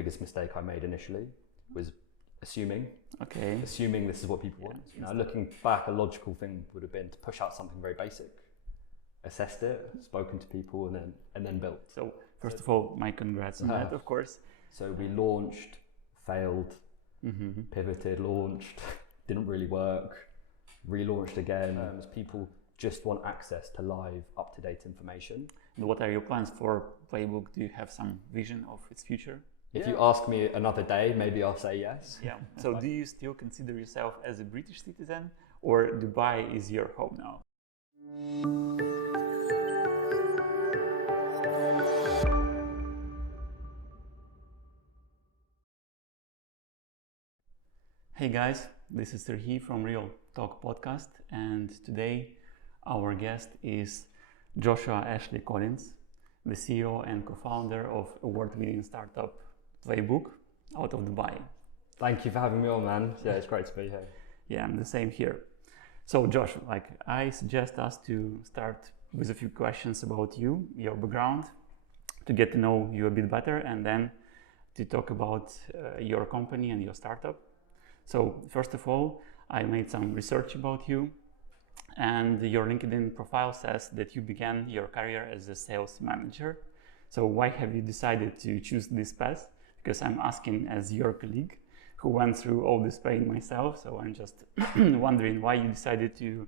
biggest mistake I made initially was assuming this is what people want. Now, looking back, a logical thing would have been to push out something very basic, assessed it, spoken to people, and then built. So first of all, my congrats on that, of course. So we launched, failed, pivoted, launched, didn't really work, relaunched again. As people just want access to live, up-to-date information. And what are your plans for Playbook? Do you have some vision of its future? If you ask me another day, maybe I'll say yes. Yeah. So do you still consider yourself as a British citizen, or Dubai is your home now? Hey guys, this is Serhiy from Real Talk podcast, and today our guest is Joshua Ashley Collins, the CEO and co-founder of award-winning startup Playbook out of Dubai. Thank you for having me on, man. Yeah, it's great to be here. Yeah, I'm the same here. So Josh, I suggest us to start with a few questions about you, your background, to get to know you a bit better, and then to talk about your company and your startup. So first of all, I made some research about you, and your LinkedIn profile says that you began your career as a sales manager. So why have you decided to choose this path? Because I'm asking as your colleague who went through all this pain myself. So I'm just wondering why you decided to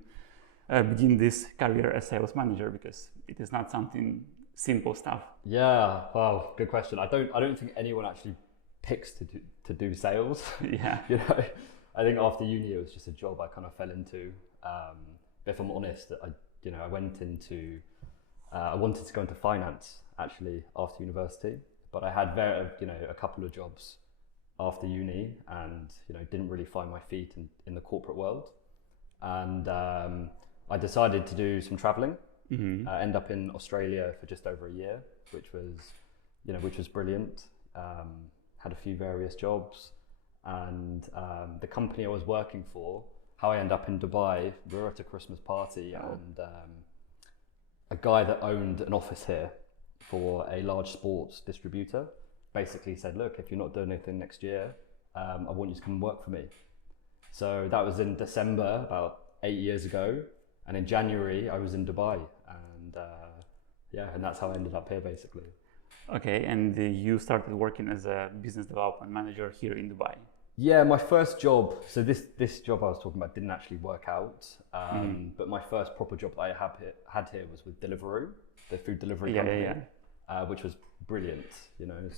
begin this career as sales manager, because it is not something simple stuff. Yeah, wow, good question. I don't think anyone actually picks to do sales. Yeah. I think after uni it was just a job I kind of fell into. If I'm honest, I wanted to go into finance actually after university, but I had a couple of jobs after uni, and didn't really find my feet in the corporate world, and I decided to do some traveling. End up in Australia for just over a year, which was brilliant. Had a few various jobs, and the company I was working for, how I ended up in Dubai, we were at a Christmas party, and a guy that owned an office here for a large sports distributor basically said, look, if you're not doing anything next year, I want you to come and work for me. So that was in December, about 8 years ago, and in January I was in Dubai, and and that's how I ended up here basically. Okay, and you started working as a business development manager here in Dubai. Yeah, my first job, so this job I was talking about didn't actually work out, but my first proper job that I had here was with Deliveroo, the food delivery company, which was brilliant,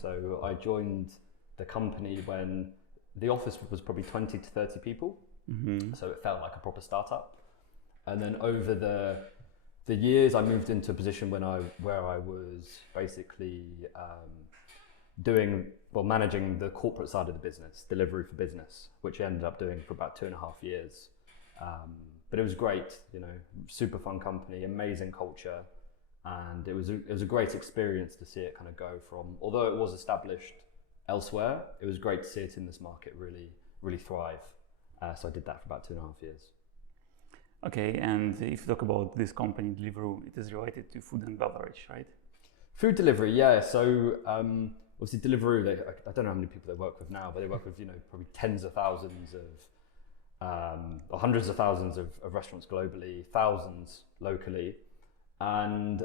So I joined the company when the office was probably 20 to 30 people, so it felt like a proper startup. And then over the years, I moved into a position where I was basically managing the corporate side of the business, delivery for business, which I ended up doing for about 2.5 years. But it was great, super fun company, amazing culture, and it was a great experience to see it kind of go from, although it was established elsewhere, it was great to see it in this market really thrive. So I did that for about 2.5 years. Okay, and if you talk about this company, Deliveroo, it is related to food and beverage, right? Food delivery, yeah. So obviously Deliveroo, I don't know how many people they work with now, but they work with probably tens of thousands or hundreds of thousands of restaurants globally, thousands locally, and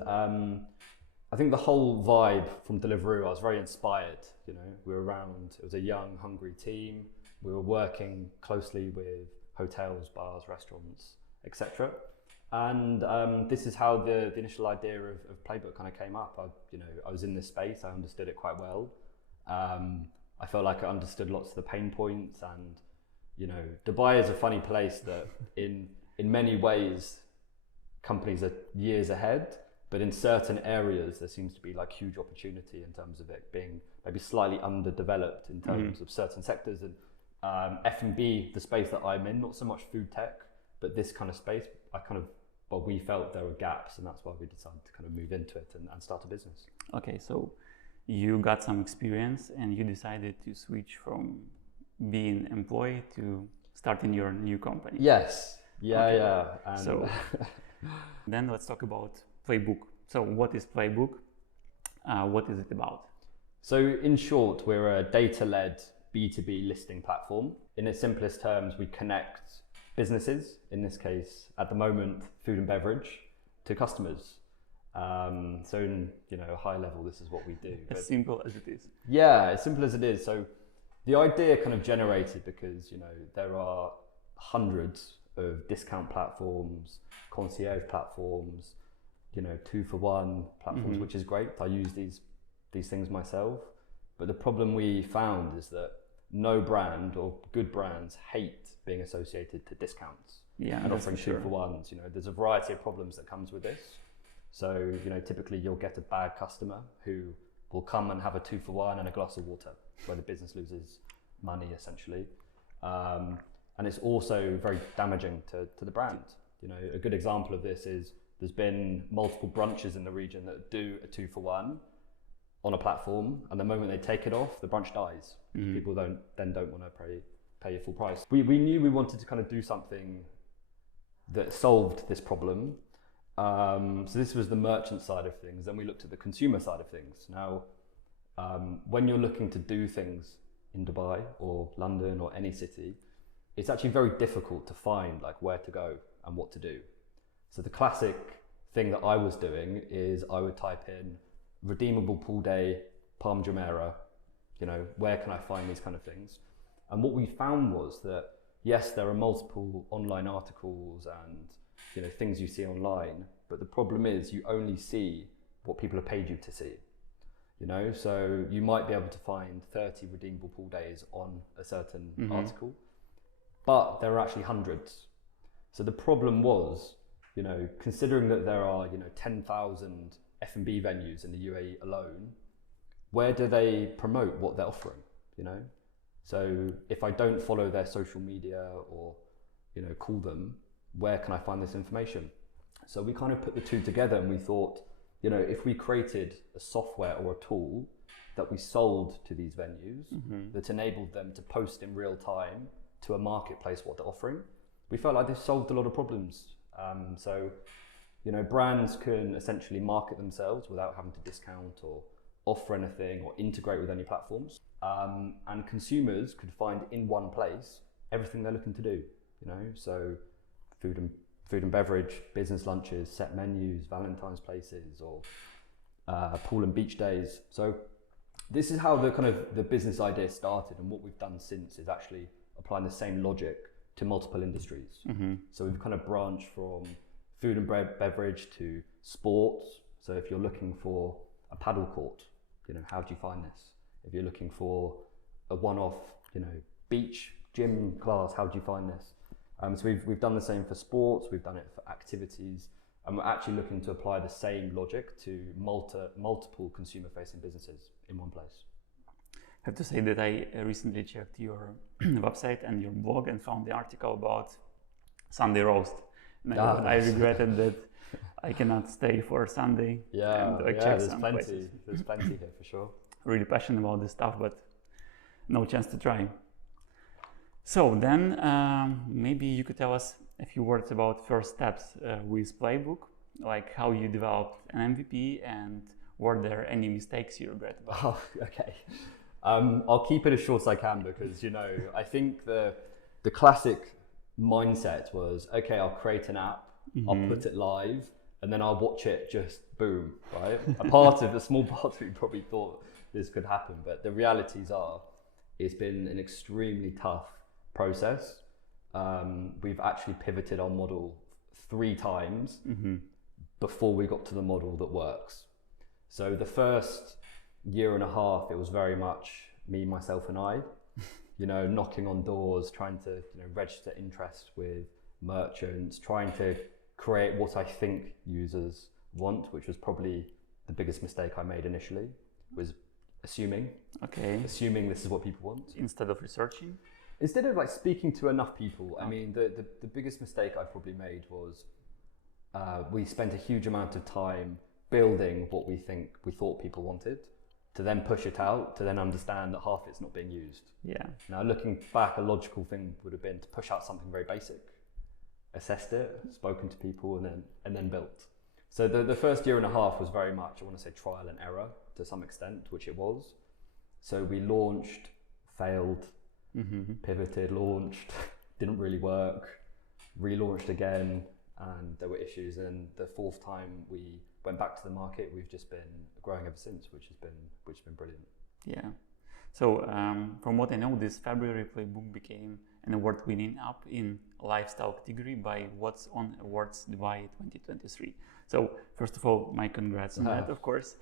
I think the whole vibe from Deliveroo, I was very inspired. We were around. It was a young, hungry team. We were working closely with hotels, bars, restaurants, etc. And this is how the initial idea of Playbook kind of came up. I was in this space, I understood it quite well. I felt like I understood lots of the pain points, and Dubai is a funny place that in many ways companies are years ahead, but in certain areas there seems to be like huge opportunity in terms of it being maybe slightly underdeveloped in terms of certain sectors. And F&B, the space that I'm in, not so much food tech, but this kind of space, we felt there were gaps, and that's why we decided to kind of move into it and start a business. Okay, so you got some experience and you decided to switch from being employed to starting your new company. Yes, yeah. And so then let's talk about Playbook. So what is Playbook? What is it about? So in short, we're a data-led B2B listing platform. In its simplest terms, we connect businesses, in this case, at the moment, food and beverage, to customers. So in a high level, this is what we do. As simple as it is. Yeah, as simple as it is. So the idea kind of generated because there are hundreds of discount platforms, concierge platforms, 2-for-1 platforms, which is great. I use these things myself. But the problem we found is that no brand or good brands hate being associated to discounts and offering 2-for-1s. There's a variety of problems that comes with this. So, typically you'll get a bad customer who will come and have a 2-for-1 and a glass of water, where the business loses money essentially. And it's also very damaging to the brand. A good example of this is there's been multiple brunches in the region that do a 2-for-1 on a platform, and the moment they take it off, the brunch dies. People don't want to pay a full price. We knew we wanted to kind of do something that solved this problem. So this was the merchant side of things. Then we looked at the consumer side of things. Now, when you're looking to do things in Dubai or London or any city, it's actually very difficult to find where to go and what to do. So the classic thing that I was doing is I would type in redeemable pool day, Palm Jumeirah, where can I find these kind of things? And what we found was that, yes, there are multiple online articles and things you see online, but the problem is you only see what people have paid you to see. So you might be able to find 30 redeemable pool days on a certain article, but there are actually hundreds. So the problem was, considering that there are 10,000 F&B venues in the UAE alone, where do they promote what they're offering? So if I don't follow their social media or call them, where can I find this information? So we kind of put the two together and we thought, if we created a software or a tool that we sold to these venues that enabled them to post in real time to a marketplace what they're offering, we felt like this solved a lot of problems. So brands can essentially market themselves without having to discount or offer anything or integrate with any platforms. And consumers could find in one place everything they're looking to do. So food and beverage, business lunches, set menus, Valentine's places, or pool and beach days. So this is how the business idea started, and what we've done since is actually applying the same logic to multiple industries. So we've kind of branched from food and beverage to sports. So if you're looking for a paddle court, how do you find this? If you're looking for a one-off, beach gym class, how do you find this? So we've done the same for sports, we've done it for activities, and we're actually looking to apply the same logic to multiple consumer-facing businesses in one place. I have to say that I recently checked your website and your blog and found the article about Sunday roast. And I regretted that I cannot stay for Sunday. There's plenty. There's plenty here for sure. Really passionate about this stuff, but no chance to try. So then maybe you could tell us a few words about first steps with Playbook, like how you developed an MVP and were there any mistakes you regret about? Oh, okay. I'll keep it as short as I can because, I think the classic mindset was, okay, I'll create an app, I'll put it live, and then I'll watch it just boom, right? A small part of me probably thought this could happen, but the realities are, it's been an extremely tough process. We've actually pivoted our model 3 times before we got to the model that works. So the first year and a half, it was very much me, myself, and I, knocking on doors, trying to register interest with merchants, trying to create what I think users want, which was probably the biggest mistake I made initially, was assuming this is what people want. Instead of researching? Instead of speaking to enough people. I mean, the biggest mistake I probably made was we spent a huge amount of time building what we thought people wanted, to then push it out, to then understand that half it's not being used. Yeah. Now looking back, a logical thing would have been to push out something very basic, assessed it, spoken to people, and then built. So the first year and a half was very much, I want to say, trial and error to some extent, which it was. So we launched, failed, pivoted, launched, didn't really work, relaunched again, and there were issues. And the fourth time we went back to the market, we've just been growing ever since, which has been brilliant. Yeah. So from what I know, this February Playbook became an award-winning app in lifestyle category by What's On Awards Dubai 2023. So first of all, my congrats on that, of course.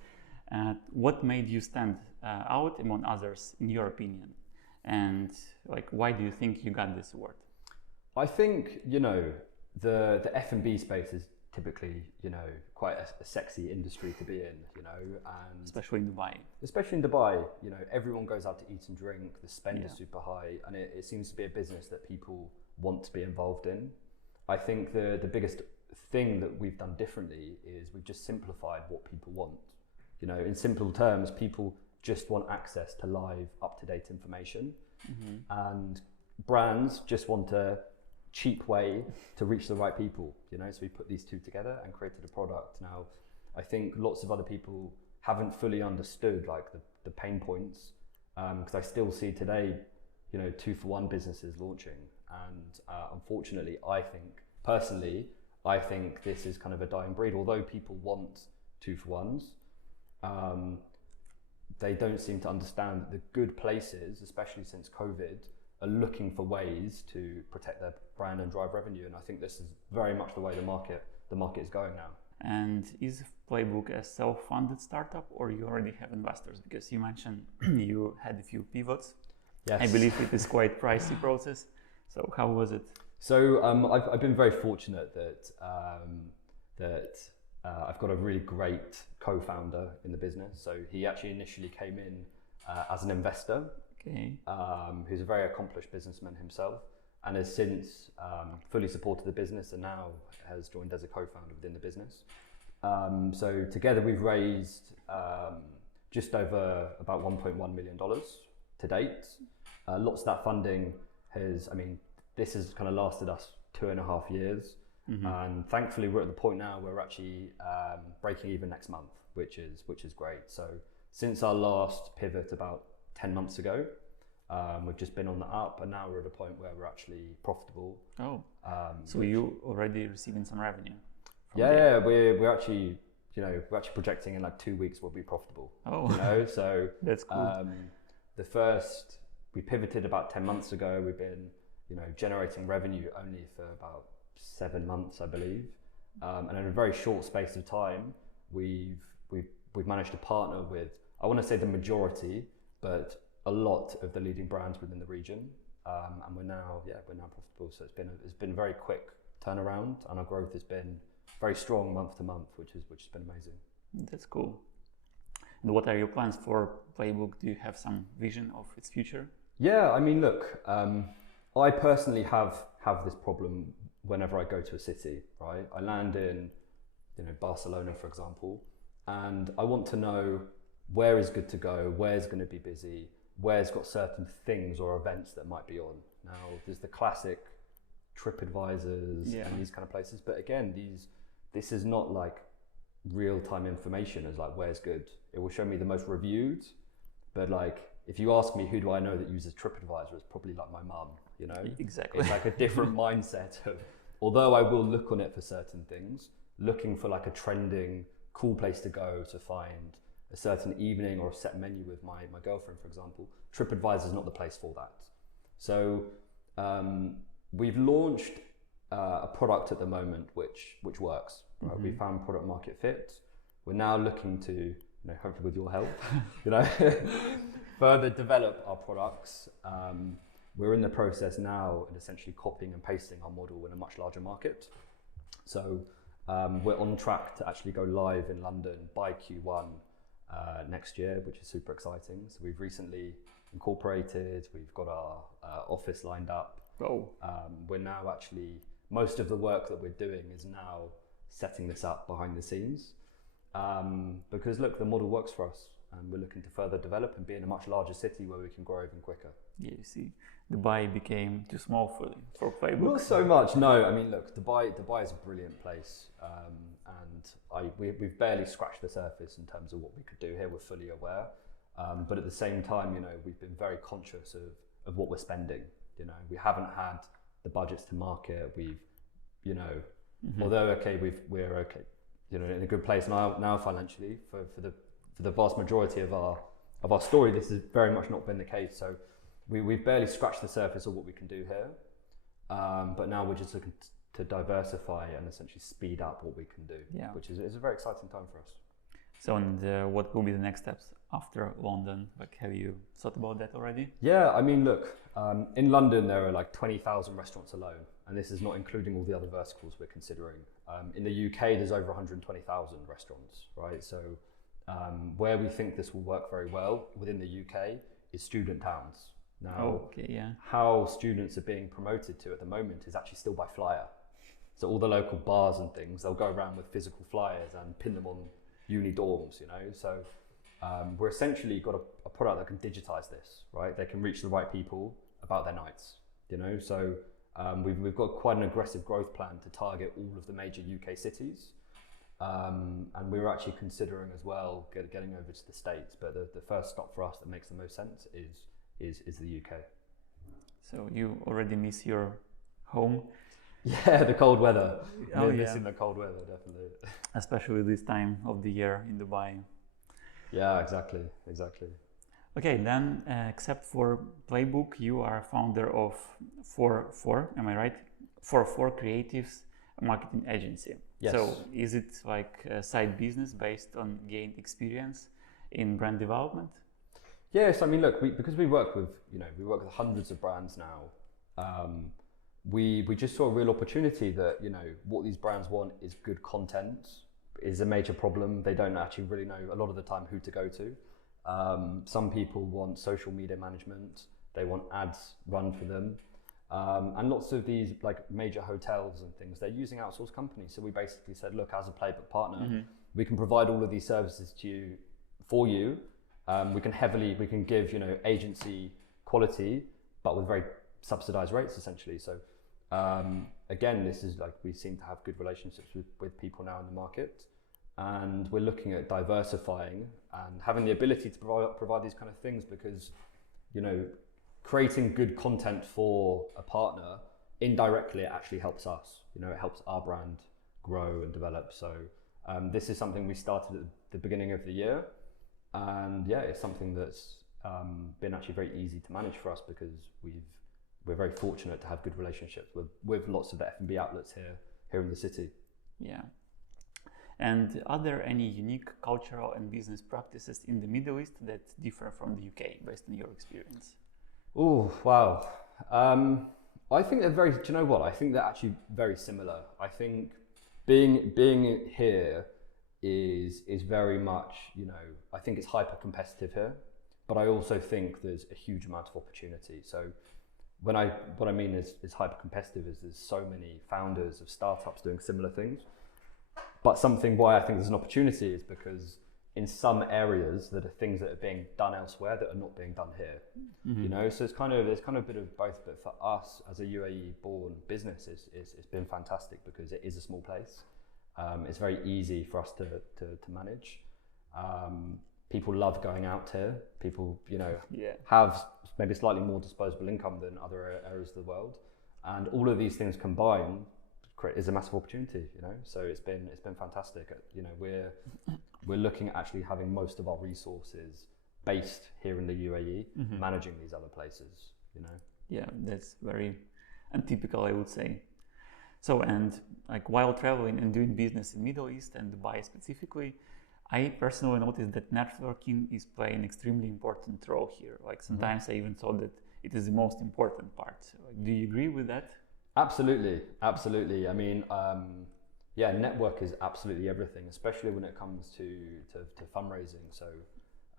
What made you stand out among others, in your opinion? And like, why do you think you got this award? I think, the F&B space is typically, quite a sexy industry to be in, and especially in Dubai. Everyone goes out to eat and drink, the spend is super high, and it seems to be a business that people want to be involved in. I think the biggest thing that we've done differently is we've just simplified what people want. In simple terms, people just want access to live, up-to-date information, and brands just want a cheap way to reach the right people, so we put these two together and created a product. Now, I think lots of other people haven't fully understood like the pain points, because I still see today, 2-for-1 businesses launching, and unfortunately, I think this is kind of a dying breed. Although people want 2-for-1s, they don't seem to understand that the good places, especially since COVID, are looking for ways to protect their brand and drive revenue. And I think this is very much the way the market is going now. And is Playbook a self-funded startup, or you already have investors? Because you mentioned you had a few pivots. Yes. I believe it is quite pricey process. So how was it? So I've been very fortunate that I've got a really great co-founder in the business. So he actually initially came in as an investor. Okay. Who's a very accomplished businessman himself, and has since fully supported the business, and now has joined as a co-founder within the business. So together we've raised just over about $1.1 million to date. Lots of that funding this has kind of lasted us 2.5 years, and thankfully we're at the point now where we're actually breaking even next month, which is great. So since our last pivot about 10 months ago, we've just been on the up, and now we're at a point where we're actually profitable. Oh, so you already receiving some revenue? Yeah, we're actually projecting in like 2 weeks we'll be profitable. Oh, so that's cool. We pivoted about 10 months ago. We've been generating revenue only for about 7 months, I believe, and in a very short space of time, we've managed to partner with, I want to say the majority, but a lot of the leading brands within the region, and we're now profitable. So it's been a very quick turnaround, and our growth has been very strong month to month, which has been amazing. That's cool. And what are your plans for Playbook? Do you have some vision of its future? Yeah, look, I personally have this problem whenever I go to a city, right? I land in Barcelona, for example, and I want to know where is good to go, where's going to be busy, where's got certain things or events that might be on. Now, there's the classic TripAdvisors and these kind of places, but again, this is not like real-time information as like where's good. It will show me the most reviewed, but like if you ask me who do I know that uses TripAdvisor, it's probably like my mum, Exactly. It's like a different mindset of, although I will look on it for certain things, looking for like a trending, cool place to go to find a certain evening or a set menu with my girlfriend, for example, TripAdvisor is not the place for that. So we've launched a product at the moment which works. Right? We found product market fit. We're now looking to, hopefully with your help, further develop our products. We're in the process now and essentially copying and pasting our model in a much larger market. So we're on track to actually go live in London by Q1 next year, which is super exciting. So we've recently incorporated, we've got our office lined up. Oh. We're now actually, most of the work that we're doing is now setting this up behind the scenes. Because look, the model works for us, and we're looking to further develop and be in a much larger city where we can grow even quicker. Yeah, you see, Dubai became too small for Playbook. Not so much, no. Look, Dubai is a brilliant place, and we've barely scratched the surface in terms of what we could do here. We're fully aware. But at the same time, you know, we've been very conscious of what we're spending. You know, we haven't had the budgets to market. We've, you know, although we're okay, you know, in a good place now financially for the vast majority of our story. This has very much not been the case. So we've barely scratched the surface of what we can do here. But now we're just looking to diversify and essentially speed up what we can do, which is a very exciting time for us. So, and what will be the next steps after London? Like, have you thought about that already? Yeah, I mean, look, in London there are like 20,000 restaurants alone, and this is not including all the other verticals we're considering. In the UK, there's over 120,000 restaurants, right? So, where we think this will work very well within the UK is student towns. Now, how students are being promoted to at the moment is actually still by flyer. So all the local bars and things, they'll go around with physical flyers and pin them on uni dorms, you know. So we're essentially got a product that can digitize this, right? They can reach the right people about their nights, you know. So we've got quite an aggressive growth plan to target all of the major UK cities. And we were actually considering as well getting over to the States, but the first stop for us that makes the most sense is the UK. So you already miss your home? Yeah, the cold weather. Missing the cold weather, definitely. Especially this time of the year in Dubai. Yeah, exactly. Okay, then except for Playbook, you are founder of 4 am I right? 4 Creatives marketing agency. Yes. So is it like a side business based on gained experience in brand development? Yes, I mean, look, because we work with hundreds of brands now. We just saw a real opportunity that, you know, what these brands want is good content is a major problem. They don't actually really know a lot of the time who to go to. Some people want social media management. They want ads run for them. And lots of these like major hotels and things, they're using outsourced companies. So we basically said, look, as a Playbook partner, we can provide all of these services to you for you. We can give, you know, agency quality, but with very subsidized rates essentially. So again, this is like, we seem to have good relationships with people now in the market, and we're looking at diversifying and having the ability to provide these kind of things, because, you know, creating good content for a partner indirectly, it actually helps us, you know, it helps our brand grow and develop. So this is something we started at the beginning of the year, and yeah, it's something that's been actually very easy to manage for us, because we're very fortunate to have good relationships with lots of the F&B outlets here in the city. Yeah. And are there any unique cultural and business practices in the Middle East that differ from the UK based on your experience? Oh, wow. I think they're very, do you know what? I think they're actually very similar. I think being here is very much, you know, I think it's hyper competitive here, but I also think there's a huge amount of opportunity. So what I mean is hyper competitive is there's so many founders of startups doing similar things. But something why I think there's an opportunity is because in some areas there are things that are being done elsewhere that are not being done here. You know, so it's kind of a bit of both. But for us as a UAE born business, it's been fantastic because it is a small place. It's very easy for us to manage. People love going out here. People, you know, have maybe slightly more disposable income than other areas of the world, and all of these things combined is a massive opportunity. You know, so it's been fantastic. You know, we're looking at actually having most of our resources based here in the UAE, managing these other places. You know. Yeah, that's very untypical, I would say. So, and like while traveling and doing business in Middle East and Dubai specifically, I personally noticed that networking is playing an extremely important role here. Like sometimes I even thought that it is the most important part. Like, do you agree with that? Absolutely. I mean, yeah, network is absolutely everything, especially when it comes to fundraising. So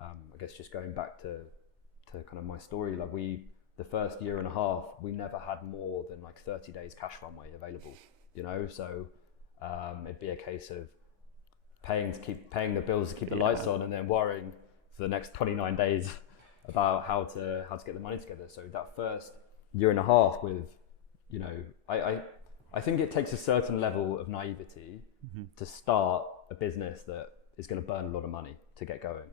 I guess just going back to kind of my story, like the first year and a half, we never had more than like 30 days cash runway available, you know? So it'd be a case of paying the bills to keep the lights on, and then worrying for the next 29 days about how to get the money together. So that first year and a half with, you know, I think it takes a certain level of naivety to start a business that is going to burn a lot of money to get going.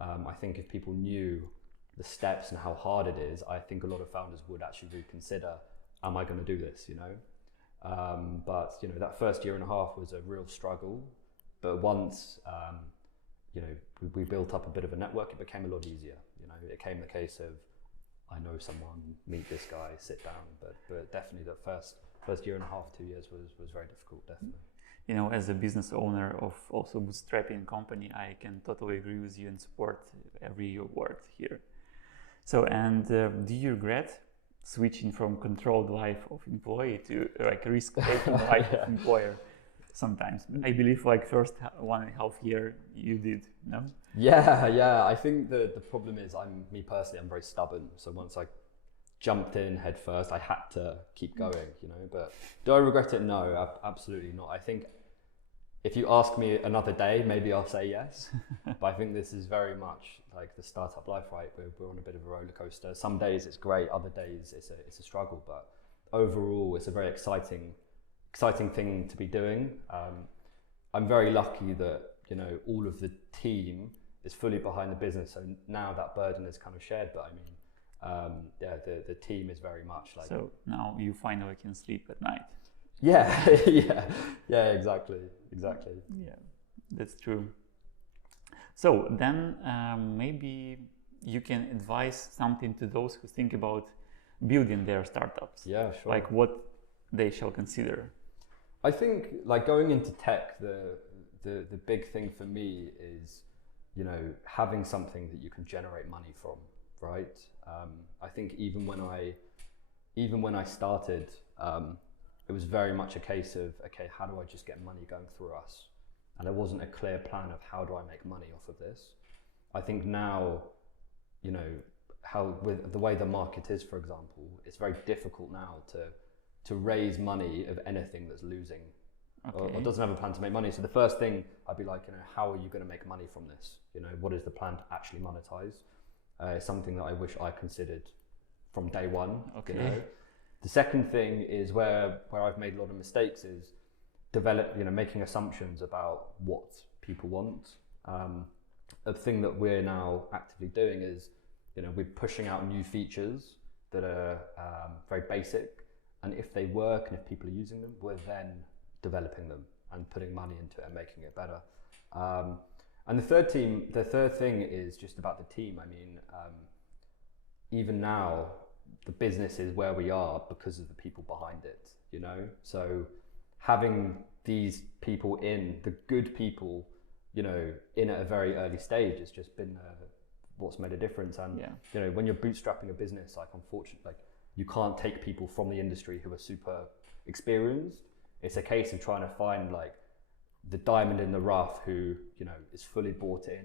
I think if people knew the steps and how hard it is, I think a lot of founders would actually reconsider, am I going to do this, you know? But, you know, that first year and a half was a real struggle. But once, you know, we built up a bit of a network, it became a lot easier. You know, it came the case of, I know someone, meet this guy, sit down. But definitely the first year and a half, 2 years was very difficult, definitely. You know, as a business owner of also bootstrapping company, I can totally agree with you and support every word here. So, and do you regret switching from controlled life of employee to like risk-taking life of employer? Sometimes I believe like first 1.5 year you did, no? Yeah. I think the problem is me personally, I'm very stubborn. So once I jumped in head first, I had to keep going, you know. But do I regret it? No, absolutely not. I think if you ask me another day, maybe I'll say yes. But I think this is very much like the startup life, right? We're on a bit of a roller coaster. Some days it's great, other days it's a struggle. But overall, it's a very exciting thing to be doing. I'm very lucky that, you know, all of the team is fully behind the business. So now that burden is kind of shared. But I mean, the team is very much like. So now you finally can sleep at night. Yeah, exactly. Yeah, that's true. So then maybe you can advise something to those who think about building their startups. Yeah, sure. Like what they shall consider. I think like going into tech, the big thing for me is, you know, having something that you can generate money from, right? I think even when I started, it was very much a case of, okay, how do I just get money going through us? And there wasn't a clear plan of how do I make money off of this. I think now, you know, how with the way the market is, for example, it's very difficult now to raise money of anything that's losing or doesn't have a plan to make money. So the first thing I'd be like, you know, how are you going to make money from this? You know, what is the plan to actually monetize? It's something that I wish I considered from day one. Okay. You know? The second thing is where I've made a lot of mistakes is making assumptions about what people want. A thing that we're now actively doing is, you know, we're pushing out new features that are very basic, and if they work and if people are using them, we're then developing them and putting money into it and making it better. And the third thing is just about the team. I mean, even now, the business is where we are because of the people behind it, you know? So having these people the good people, you know, in at a very early stage has just been what's made a difference. And, you know, when you're bootstrapping a business, like unfortunately, like you can't take people from the industry who are super experienced. It's a case of trying to find like the diamond in the rough who, you know, is fully bought in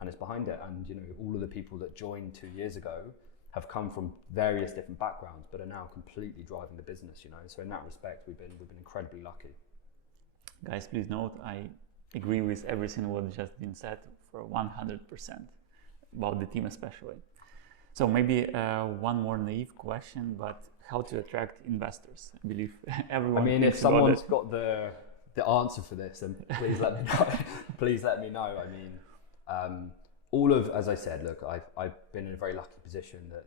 and is behind it. And, you know, all of the people that joined 2 years ago have come from various different backgrounds, but are now completely driving the business, you know. So in that respect, we've been incredibly lucky. Guys, please note, I agree with everything what just been said for 100% about the team especially. So maybe one more naive question, but how to attract investors? I believe everyone. I mean, if someone's got the answer for this, then please let me know. Please let me know. I mean, as I said, look, I've been in a very lucky position that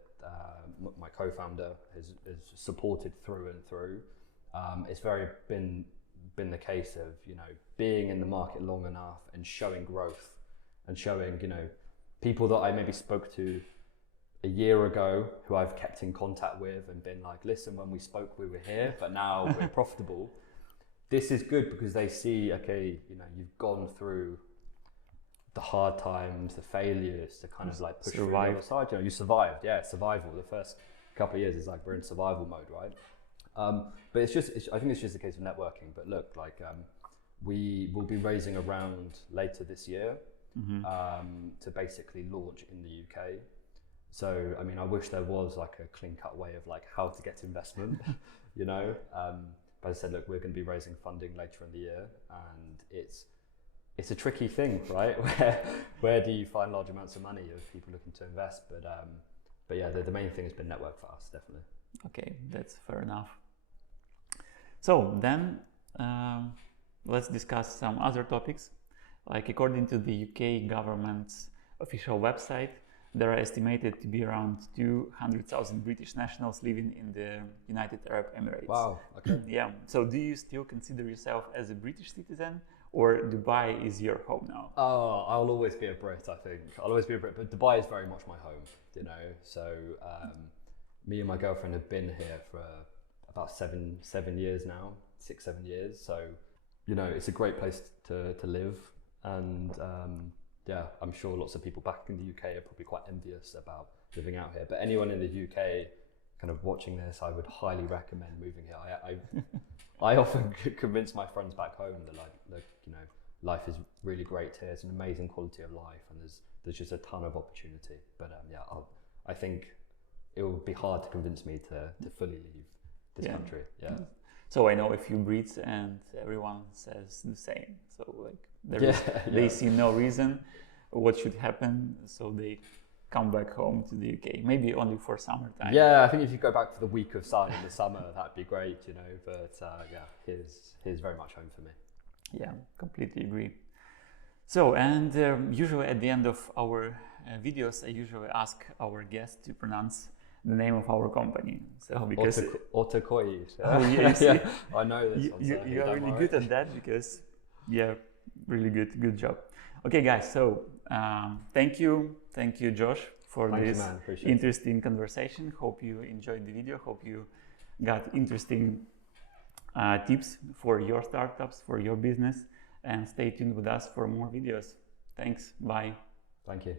my co-founder has supported through and through. It's been the case of, you know, being in the market long enough and showing growth and showing, you know, people that I maybe spoke to a year ago who I've kept in contact with and been like, listen, when we spoke, we were here, but now we're profitable. This is good because they see, okay, you know, you've gone through the hard times, the failures to kind of like push through the other side. You know, you survived. Yeah, survival. The first couple of years is like we're in survival mode, right? But I think it's just a case of networking. But look, like we will be raising a round later this year to basically launch in the UK. So, I mean, I wish there was like a clean-cut way of like how to get investment, you know. But as I said, look, we're going to be raising funding later in the year, and it's a tricky thing, right? Where do you find large amounts of money of people looking to invest? But yeah, the main thing has been network for us, definitely. Okay, that's fair enough. So then let's discuss some other topics. Like according to the UK government's official website, there are estimated to be around 200,000 British nationals living in the United Arab Emirates. Wow, okay. Yeah. So do you still consider yourself as a British citizen, or Dubai is your home now? Oh, I'll always be a Brit, I think. I'll always be a Brit, but Dubai is very much my home, you know. So me and my girlfriend have been here for about 7 years now, 6-7 years. So, you know, it's a great place to live. And yeah, I'm sure lots of people back in the UK are probably quite envious about living out here. But anyone in the UK kind of watching this, I would highly recommend moving here. I often convince my friends back home that like you know, life is really great here. It's an amazing quality of life, and there's just a ton of opportunity. But yeah, I think it will be hard to convince me to fully leave this country. Yeah. So I know a few Brits, and everyone says the same. So like they see no reason what should happen, so they come back home to the UK, maybe only for summertime. Yeah, I think if you go back for the week of sun in the summer, that'd be great, you know. But yeah, here's very much home for me. Yeah, completely agree. So, and usually at the end of our videos, I usually ask our guests to pronounce the name of our company. So because OTAKOYI. Oh yes, yeah, I know this. You are really good at that, because really good job. Okay, guys. So thank you, Josh, for this interesting conversation. Hope you enjoyed the video. Hope you got interesting tips for your startups, for your business, and stay tuned with us for more videos. Thanks. Bye. Thank you.